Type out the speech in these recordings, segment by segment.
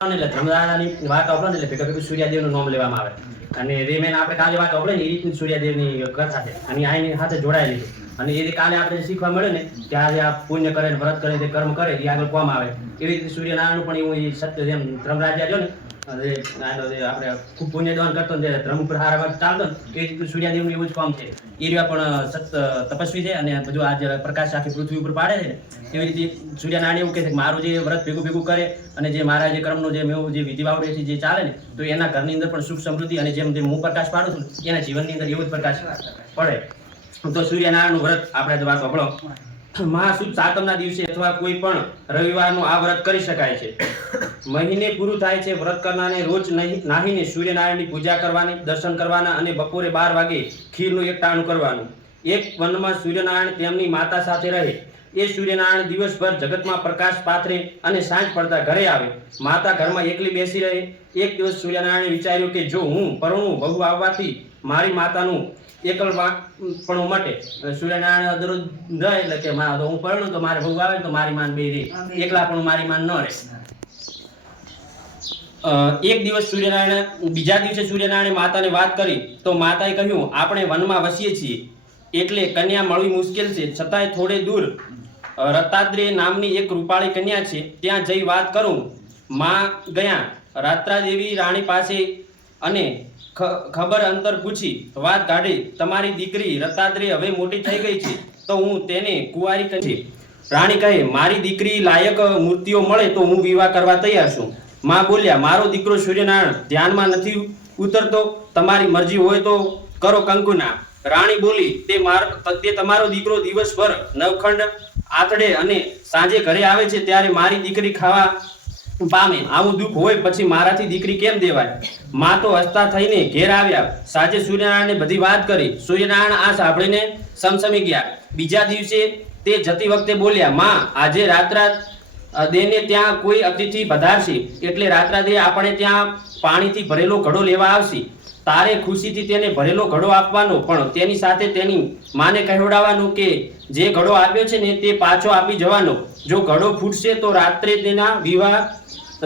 એટલે ધર્મદાની વાત આપણે એટલે ભેગા ભેગું સૂર્યદેવનું નામ લેવામાં આવે અને રેમેન આપણે કાલે વાત આપણે ને એ રીતની સૂર્યદેવની કથા છે અને આની સાથે જોડાયેલી છે અને એ કાલે આપણે શીખવા મળે ને કે આજે આ પુણ્ય કરે ને વ્રત કરે તે કર્મ કરે એ આગળ કોમ આવે એવી રીતે સૂર્યનારાયણ પણ એવું સત્ય જેમ ધર્મરાજા જો ને આપણે ખૂબ પુણ્યદાન કરતો ને ધર્મ ઉપર હારા વાત ચાલતો ને એ રીતે સૂર્યદેવનું એવું જ કામ છે એ રહ્યા પણ તપસ્વી છે અને બધું આ જે પ્રકાશ આખી પૃથ્વી ઉપર પાડે છે ને એવી રીતે સૂર્યનારાયણ એવું કહે છે કે મારું જે વ્રત ભેગું ભેગું કરે અને જે મારા જે કર્મનો જે મેં જે વિધિ વાવડે જે ચાલે ને તો એના ઘરની અંદર પણ સુખ સમૃદ્ધિ અને જેમ હું પ્રકાશ પાડું છું એના જીવનની અંદર એવો જ પ્રકાશ પડે તો સૂર્યનારાયણનું વ્રત આપણે વાત સાંભળો મહાસુદ સાતમના દિવસે અથવા કોઈ પણ રવિવારનું આ વ્રત કરી શકાય છે મહિને પૂરું થાય છે વ્રત કરનારને રોજ નાહીને સૂર્યનારાયણની પૂજા કરવાની દર્શન કરવાના અને બપોરે 12 વાગે ખીરનું એક ટાણું કરવાનું એક વનમાં સૂર્યનારાયણ તેમની માતા સાથે રહે એ સૂર્યનારાયણ દિવસભર જગતમાં પ્રકાશ પાથરે અને સાંજ પડતા ઘરે આવે માતા ઘરમાં એકલી બેસી રહે એક દિવસ સૂર્યનારાયણે વિચાર્યું કે જો હું પરણું વહુ આવવાથી મારી માતાનું એકલપણું મટે સૂર્યનારાયણ દરરોજ રહે એટલે કે હું પરણું તો મારે વહુ આવે તો મારી માન બે રહે એકલાપણું મારી માન ન રહે એક દિવસ સૂર્યનારાયણ બીજા દિવસે સૂર્યનારાયણે માતાને વાત કરી તો માતાએ કહ્યું આપણે વનમાં વસીએ છીએ એટલે કન્યા મળવી મુશ્કેલ છે છતાંય થોડે દૂર રતાદ્રી નામની એક રૂપાળી કન્યા છે ત્યાં જઈ વાત કરું માં ગયા રાત્રાદેવી રાણી પાસે અને ખબર અંતર પૂછી વાત કાઢી તમારી દીકરી રતાદ્રી હવે મોટી થઈ ગઈ છે તો હું તેને કુંવારી કરી રાણી કહે મારી દીકરી લાયક મૂર્તિઓ મળે તો હું વિવાહ કરવા તૈયાર છું માં બોલ્યા મારો દીકરો સૂર્યનારાયણ ધ્યાનમાં નથી ઉતરતો તમારી મરજી હોય તો કરો કંકુના રાણી બોલી તે તમારો દીકરો દિવસભર નવખંડ આથડે અને સાંજે ઘરે આવે છે ત્યારે મારી દીકરી ખાવા પામે આવું દુઃખ હોય પછી મારાથી દીકરી કેમ દેવાય માં તો હસતા થઈને ઘેર આવ્યા સાંજે સૂર્યનારાયણને બધી વાત કરી સૂર્યનારાયણ આ સાંભળીને સમસમી ગયા બીજા દિવસે તે જતી વખતે બોલ્યા માં આજે રાત્રા દેને ત્યાં કોઈ અતિથિ પધારશે એટલે રાત્રાદે આપણે ત્યાં પાણીથી ભરેલો ઘડો લેવા આવશે તારે ખુશીથી તેને ભરેલો ઘડો આપવાનો પણ તેની સાથે તેની માને કહેવડાવવાનું કે જે ઘડો આપ્યો છે ને તે પાછો આપી જવાનો જો ઘડો ફૂટશે તો રાત્રે તેના વિવાહ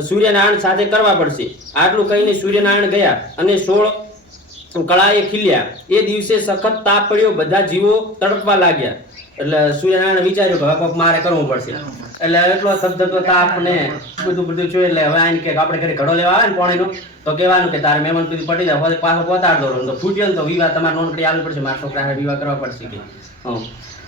સૂર્યનારાયણ સાથે કરવા પડશે આટલું કહીને સૂર્યનારાયણ ગયા અને 16 કળાએ ખીલ્યા એ દિવસે સખત તાપ પડ્યો બધા જીવો તડપવા લાગ્યા એટલે સૂર્યનારાયણ વિચાર્યું કે હવે મારે કરવું પડશે એટલે એટલો શબ્દ તાપ ને બધું જોઈ એટલે હવે આને કે આપણે ઘરે ઘડો લેવા આવે ને પાણીનો તો કહેવાનું કે તારે મહેમાન સુધી પટી જાય પાછો પહોંચાડ દો તો ફૂટ્યો ને તો વિવાહ તમારે નોંધણી આવવી પડશે મારા છોકરાને વિવાહ કરવા પડશે કે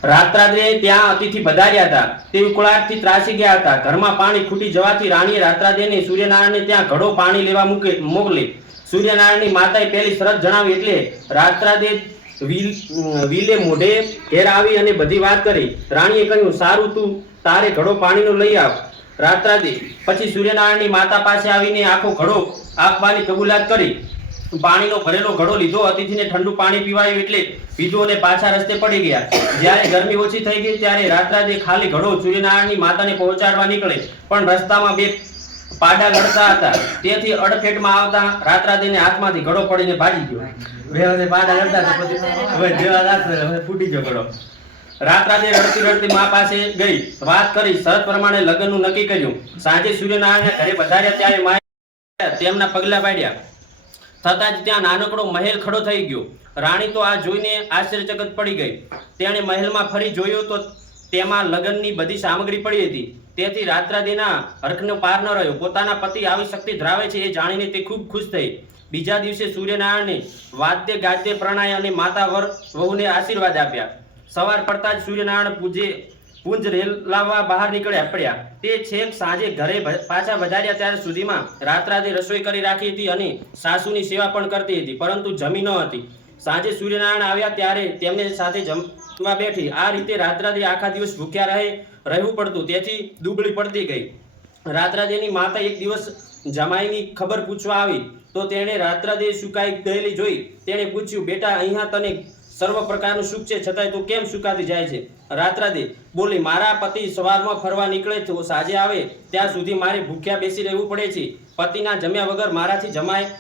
રાત્રાદ્રે ત્યાં અતિથિ પધાર્યા હતા તે ઉકળાટથી ત્રાસી ગયા હતા ઘરમાં પાણી ખૂટી જવાથી રાણીએ રાત્રાદ્રેને સૂર્યનારાયણને ત્યાં ઘડો પાણી લેવા મોકલી સૂર્યનારાયણની માતાએ પહેલી શરત જણાવી એટલે રાત્રાદ્રે વિલે મોઢે ઘેર આવી અને બધી વાત કરી રાણીએ કહ્યું સારું તું તારે ઘડો પાણીનો લઈ આવ રાત્રાદે પછી સૂર્યનારાયણની માતા પાસે આવીને આખો ઘડો આપવાની કબૂલાત કરી પાણીનો ભરેલો ઘડો લીધો અતિથિને ઠંડુ પાણી પીવાયું એટલે પીધું અને પાછા રસ્તે પડી ગયા જ્યારે ગરમી ઓછી થઈ ગઈ ત્યારે રાત્રાદે ખાલી ઘડો સૂર્યનારાયણની માતાને પહોંચાડવા નીકળે પણ રસ્તામાં બે પાડા લડતા હતા તેથી અડફેટમાં આવતા રાત્રાદેને હાથમાંથી ઘડો પડીને ભાગી ગયો બે પાડા લડતા પછી હવે જેવા ફૂટી ગયો ઘડો રાત્રાદે રડતી રડતી મા પાસે ગઈ વાત કરી શરત પ્રમાણે લગ્નનું નક્કી કર્યું સાંજે સૂર્યનારાયણ ઘરે પધાર્યા ત્યારે માએ તેમના પગલા પાડ્યા થતાં જ ત્યાં નાનકડો મહેલ ખડો થઈ ગયો રાણી તો આ જોઈને આશ્ચર્યચકિત પડી ગઈ તેણે મહેલમાં ફરી જોયું તો તેમાં લગ્નની બધી સામગ્રી પડી હતી તેથી રાત્રાદેના હરખનો પાર ન રહ્યો પોતાના પતિ આવી શક્તિ ધરાવે છે એ જાણીને તે ખૂબ ખુશ થઈ બીજા દિવસે સૂર્યનારાયણને વાદ્ય ગાદ્ય પ્રણાય અને માતા વહુને આશીર્વાદ આપ્યા સવાર પડતા જ સૂર્યનારાયણ પુંજ રેલાવા બહાર નીકળ્યા પડ્યા તે છેક સાંજે ઘરે પાછા વધાર્યા ત્યાર સુધીમાં રાત્રાદે રસોઈ કરી રાખી હતી અને સાસુની સેવા પણ કરતી હતી પરંતુ જમી ન હતી સાંજે સૂર્યનારાયણ આવ્યા ત્યારે તેમને સાથે જમવા બેઠી આ રીતે રાત્રાદે આખા દિવસ ભૂખ્યા રહેવું પડતું તેથી દુબળી પડતી ગઈ રાત્રાદેની માતા એક દિવસ જમાઈની ખબર પૂછવા આવી તો તેણે રાત્રાદે સુકાઈ ગયેલી જોઈ તેણે પૂછ્યું બેટા અહીંયા તને સર્વ પ્રકારનું સુખ છે છતાંય તું કેમ સુકાતી જાય છે રાત્રાદે બોલી મારા પતિ સવારમાં ફરવા નીકળે તો સાંજે આવે ત્યાં સુધી મારે ભૂખ્યા બેસી રહેવું પડે છે પતિના જમ્યા વગર મારાથી જમાય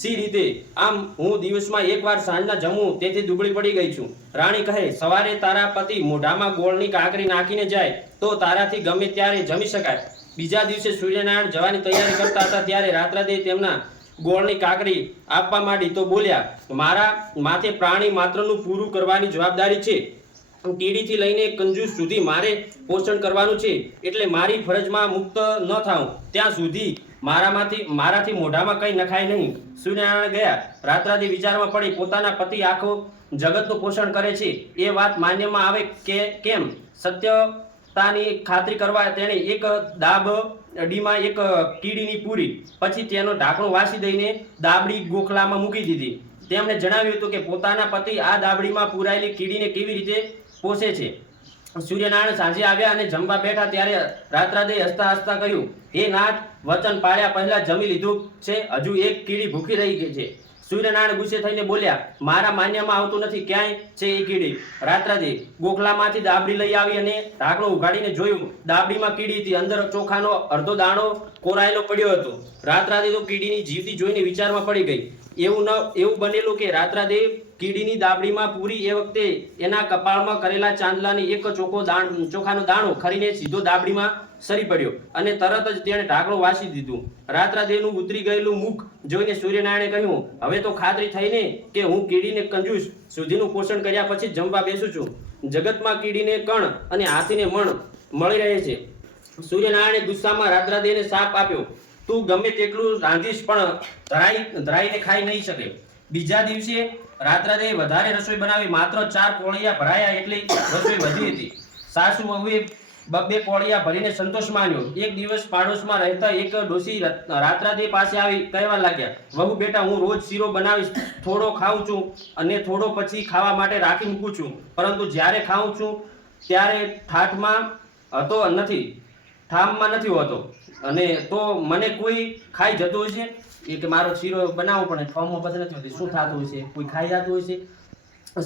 સી રીતે? આમ હું દિવસમાં એકવાર સાંજના જમું તેથી દુબળી પડી ગઈ છું. રાણી કહે, સવારે તારા પતિ મોઢામાં ગોળની કાંકરી નાખીને જાય તો તારાથી ગમે ત્યારે જમી શકાય. બીજા દિવસે સૂર્યનારાયણ જવાની તૈયારી કરતા હતા ત્યારે રાત્રાદેવી તેમના ગોળની કાંકરી આપવા માંડી તો બોલ્યા, મારા માથે પ્રાણી માત્રનું પૂરું કરવાની જવાબદારી છે. કીડીથી લઈને કંજૂસ સુધી મારે પોષણ કરવાનું છે, એટલે મારી ફરજમાં મુક્ત ન થાઉં ત્યાં સુધી મારાથી મોઢામાં કંઈ નખાય નહીં. સૂર્યનારાયણ ગયા. રાત્રાદેવી વિચારમાં પડી. પોતાના પતિ આખો જગતનું પોષણ કરે છે એ વાત માન્યમાં આવે કે કેમ? સત્યતાની ખાતરી કરવા તેણે એક દાબડીમાં એક કીડીની પૂરી, પછી તેનો ઢાંકણું વાસી દઈને દાબડી ગોખલામાં મૂકી દીધી. તેમણે જણાવ્યું હતું કે પોતાના પતિ આ દાબડીમાં પૂરાયેલી કીડીને કેવી રીતે પોષે છે. સૂર્યનારાયણ સાંજે આવ્યા અને જમવા બેઠા ત્યારે રાત્રાદેવી હસતા હસતા કહ્યું, હે નાથ, વચન પાળ્યા પહેલા જમી લીધું છે, હજુ એક કીડી ભૂખી રહી ગઈ છે. સૂર્યનારાયણ ગુસ્સે થઈને બોલ્યા, મારા માન્યમાં આવતું નથી, ક્યાંય છે એ કીડી? રાત્રાદેવી ગોખલામાંથી દાબડી લઈ આવી અને ઢાંકણું ઉઘાડીને જોયું. દાબડીમાં કીડી હતી. અંદર ચોખાનો અડધો દાણો કોરાયેલો પડ્યો હતો. રાત્રાદેવી તો કીડીની જીવતી જોઈને વિચારમાં પડી ગઈ. એવું બનેલું કે રાત્રાદેવી કીડીની દાબડીમાં પૂરી એ વખતે એના કપાળમાં કરેલા ચાંદલાની એક ચોખાનો દાણો ખરીને સીધો દાબડીમાં સરી પડ્યો અને તરત જ તેણે ઢાંકણું વાસી દીધું. રાત્રાદેવીનું ઉતરી ગયેલું મુખ જોઈને સૂર્યનારાયણે કહ્યું, હવે તો ખાતરી થઈને કે હું કીડીને કંજૂસ સુધીનું પોષણ કર્યા પછી જમવા બેસું છું. જગતમાં કીડીને કણ અને હાથીને મણ મળી રહે છે. સૂર્યનારાયણે ગુસ્સામાં રાત્રાદેવીને શાપ આપ્યો, તું ગમે તેટલું રાંધીશ પણ ધરાઈને ખાઈ નહીં શકે. બીજા દિવસે રાત્રાદેવી વધારે રસોઈ બનાવી. માત્ર 4 કોળિયા ભરાયા એટલી રસોઈ વધી હતી. સાસુ વહુએ 2 કોળિયા ભરીને સંતોષ માન્યો. એક દિવસ પાડોશમાં રહેતા એક ડોશી રાત્રાદેવી પાસે આવી કહેવા લાગ્યા, વહુ બેટા, હું રોજ શીરો બનાવીશ, થોડો ખાઉં છું અને થોડો પછી ખાવા માટે રાખી મૂકું છું, પરંતુ જ્યારે ખાઉં છું ત્યારે ઠામમાં નથી હોતો અને તો મને કોઈ ખાઈ જતું હોય છે. એ કે મારો શીરો બનાવવો પણ ઠામમાં પછી નથી હોતી. શું થતું હોય છે? કોઈ ખાઈ જતું હોય છે.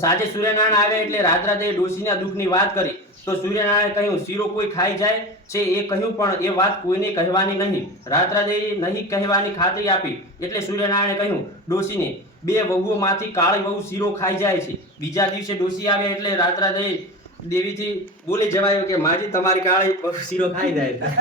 સાંજે સૂર્યનારાયણ આવ્યા એટલે રાત્રાદેવી ડોશીના દુઃખની વાત કરી તો સૂર્યનારાયણે કહ્યું, શીરો કોઈ ખાઈ જાય છે એ કહ્યું, પણ એ વાત કોઈને કહેવાની નહીં. રાત્રાદેવી નહીં કહેવાની ખાતરી આપી એટલે સૂર્યનારાયણે કહ્યું ડોશીને, 2 વહુઓમાંથી કાળી વહુ શીરો ખાઈ જાય છે. બીજા દિવસે ડોશી આવ્યા એટલે રાત્રાદેવી દેવીથી બોલી જવાયું કે માજી તમારી કાળી શીરો ખાઈ જાય.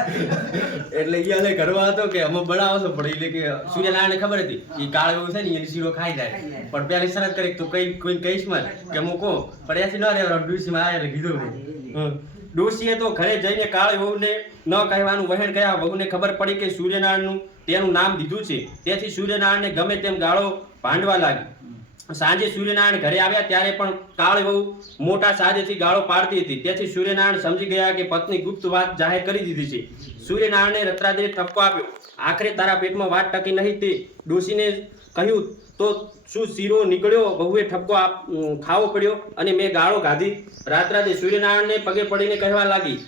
એટલે એને ઘરવા હતો કે અમે બનાવો છો, પણ એટલે કે સૂર્યનારાયણને ખબર હતી કે કાળી વહુ છે ને એની શીરો ખાઈ જાય, પણ પહેલી શરત કરી તું કોઈને કહીશ માં કે હું કહું, પણ એથી ન રહેવાનું. ડોશીમાં આવ્યા એટલે કીધું. ડોશીએ તો ઘરે જઈને કાળી વહુને ન કહેવાનું વહેણ કયા. વહુને ખબર પડી કે સૂર્યનારાયણનું તેનું નામ દીધું છે, તેથી સૂર્યનારાયણને ગમે તેમ ગાળો ભાંડવા લાગી. સાંજે સૂર્યનારાયણ ઘરે આવ્યા ત્યારે પણ કાળી વહુ મોટા સાજેથી ગાળો પાડતી હતી, તેથી સૂર્યનારાયણ સમજી ગયા કે પત્ની ગુપ્ત વાત જાહેર કરી દીધી છે. સૂર્યનારાયણે રાત્રાદેવીને ઠપકો આપ્યો, આખરે તારા પેટમાં વાત ટકી નહીં તે ડોશીને કહ્યું તો શું શીરો નીકળ્યો? વહુએ ઠપકો ખાવો પડ્યો અને મેં ગાળો ગાધી. રાત્રાદેવી સૂર્યનારાયણને પગે પડીને કહેવા લાગી,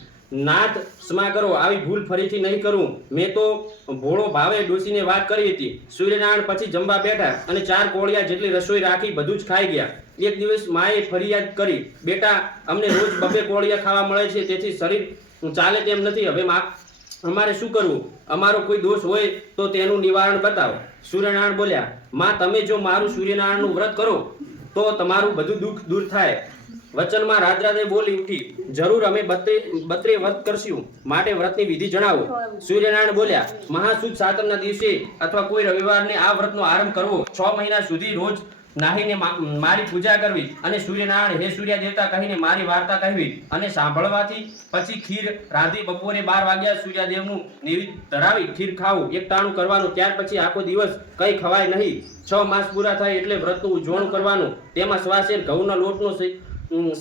નાથ ક્ષમા કરો, આવી ભૂલ ફરીથી નહીં કરું. મેં તો ભોળો ભાવે ડોશીને વાત કરી હતી. સૂર્યનારાયણ પછી જમવા બેઠા અને 4 કોળિયા જેટલી રસોઈ રાખી બધું જ ખાઈ ગયા. એક દિવસ માએ ફરિયાદ કરી, બેટા, અમને રોજ 2 કોળિયા ખાવા મળે છે, તેથી શરીર ચાલે તેમ નથી. હવે અમારે શું કરવું? અમારો કોઈ દોષ હોય તો તેનું નિવારણ બતાવો. સૂર્યનારાયણ બોલ્યા, માં, તમે જો મારું સૂર્યનારાયણનું વ્રત કરો તો તમારું બધું દુઃખ દૂર થાય. વચનમાં રાત્રાદેવી બોલી ઉઠી, જરૂર, અમે 32 વ્રત કરશું, માટે વ્રતની વિધિ જણાવો. સૂર્યનારાયણ બોલ્યા, મહાસુદ સાતમના દિવસે અથવા કોઈ રવિવારને આ વ્રતનો આરંભ કરવો. 6 મહિના સુધી રોજ નાહીને મારી પૂજા કરવી અને સૂર્યનારાયણ હે સૂર્ય દેવતા કહીને મારી વાર્તા કહેવી અને સાંભળવાથી પછી ખીર રાંધી બપોરે 12 વાગ્યા સૂર્યદેવનું નૈવેદ્ય ધરાવી ખીર ખાવું, એકટાણું કરવાનું. ત્યાર પછી આખો દિવસ કંઈ ખવાય નહીં. 6 માસ પૂરા થાય એટલે વ્રતનું ઉજવણું કરવાનું. તેમાં સવાશેર ઘઉંના લોટનો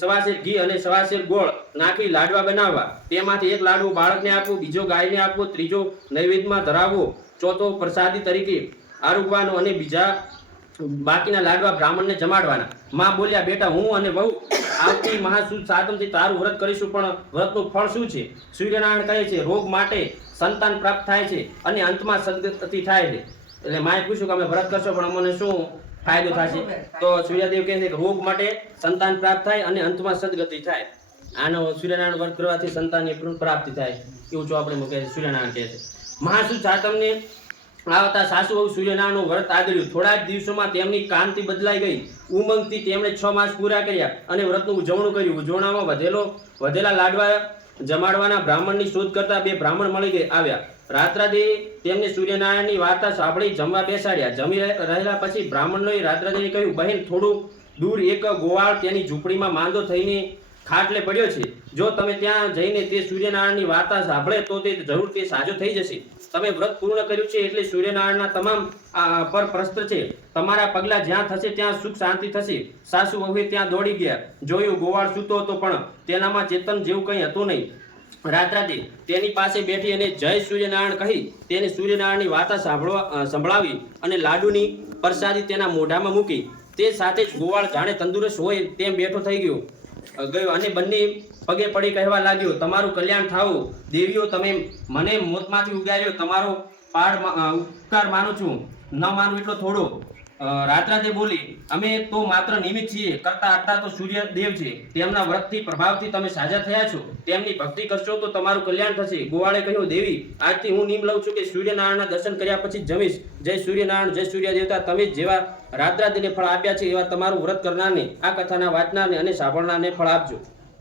સવાશેર ઘી અને સવાશેર ગોળ નાખી લાડવા બનાવવા. તેમાંથી 1 લાડવો બાળકને આપવો, બીજો ગાયને આપવો, ત્રીજો નૈવેદ્યમાં ધરાવવો, ચોથો પ્રસાદી તરીકે આરોગવાનો અને બાકીના લાડવા બ્રાહ્મણને જમાડવાના. માં બોલ્યા, બેટા, હું અને વહુ આવતી મહાસુદ સાતમથી તારું વ્રત કરીશું, પણ વ્રતનું ફળ શું છે? સૂર્યનારાયણ કહે છે, રોગ માટે સંતાન પ્રાપ્ત થાય છે અને અંતમાં સદગતિ થાય છે. એટલે માએ પૂછ્યું કે અમે વ્રત કરશો પણ અમને શું ફાયદો થશે? તો સૂર્યદેવ કહે છે કે રોગ માટે સંતાન પ્રાપ્ત થાય અને અંતમાં સદગતિ થાય. આનો સૂર્યનારાયણ વ્રત કરવાથી સંતાનની પ્રાપ્તિ થાય એવું જો આપણે સૂર્યનારાયણ કહે છે. મહાસુદ સાતમને આવતા સાસુ વહુ સૂર્યનારાયણનું વ્રત આદર્યું. થોડા જ દિવસોમાં તેમની કાંતિ બદલાઈ ગઈ. ઉમંગથી તેમણે 6 માસ પૂરા કર્યા અને વ્રતનું ઉજવણું કર્યું. ઉજવણામાં વધેલા લાડવા જમાડવાના બ્રાહ્મણની શોધ કરતા 2 બ્રાહ્મણ મળી આવ્યા. રાત્રાદેવી તેમને સૂર્યનારાયણની વાર્તા સાંભળી જમવા બેસાડ્યા. જમી રહેલા પછી બ્રાહ્મણોએ રાત્રાદેવીને કહ્યું, બહેન, થોડું દૂર એક ગોવાળ તેની ઝૂંપડીમાં માંદો થઈને ખાટલે પડ્યો છે. જો તમે ત્યાં જઈને તે સૂર્યનારાયણની વાર્તા સાંભળે તો તે જરૂર તે સાજો થઈ જશે. તમે વ્રત પૂર્ણ કર્યું છે એટલે સૂર્યનારાયણના તમામ પર પ્રસ્ત્ર છે. તમારા પગલા જ્યાં થશે ત્યાં સુખ શાંતિ થશે. સાસુ વહુએ ત્યાં દોડી ગયા. જોયું, ગોવાળ સૂતો હતો પણ તેનામાં ચેતન જેવું કંઈ હતું નહીં. રાત્રાતે તેની પાસે બેઠી અને જય સૂર્યનારાયણ કહી તેને સૂર્યનારાયણની વાર્તા સંભળાવી અને લાડુની પ્રસાદી તેના મોઢામાં મૂકી. તે સાથે જ ગોવાળ જાણે તંદુરસ્ત હોય તેમ બેઠો થઈ ગયો અને બંને પગે પડી કહેવા લાગ્યો, તમારું કલ્યાણ થાવું. દેવીઓ, તમે મને મોતમાંથી ઉગાર્યો. તમારો ઉપકાર માનું છું. ન માનું એટલો થોડો. રાત્રાતે બોલી, અમે તો માત્ર નિમિત્ત છીએ. કરતા આટલા તો સૂર્યદેવ છે. તેમના વ્રતથી પ્રભાવથી તમે સાજા થયા છો. તેમની ભક્તિ કરશો તો તમારું કલ્યાણ થશે. ગોવાળે કહ્યું, દેવી, આજથી હું નિયમ લઉં છું કે સૂર્યનારાયણના દર્શન કર્યા પછી જમીશ. જય સૂર્યનારાયણ, જય સૂર્ય દેવતા. તમે જેવા રાત્રાદેને ફળ આપ્યા છે એવા તમારું વ્રત કરનારને, આ કથાના વાંચનારને અને સાંભળનારને ફળ આપજો.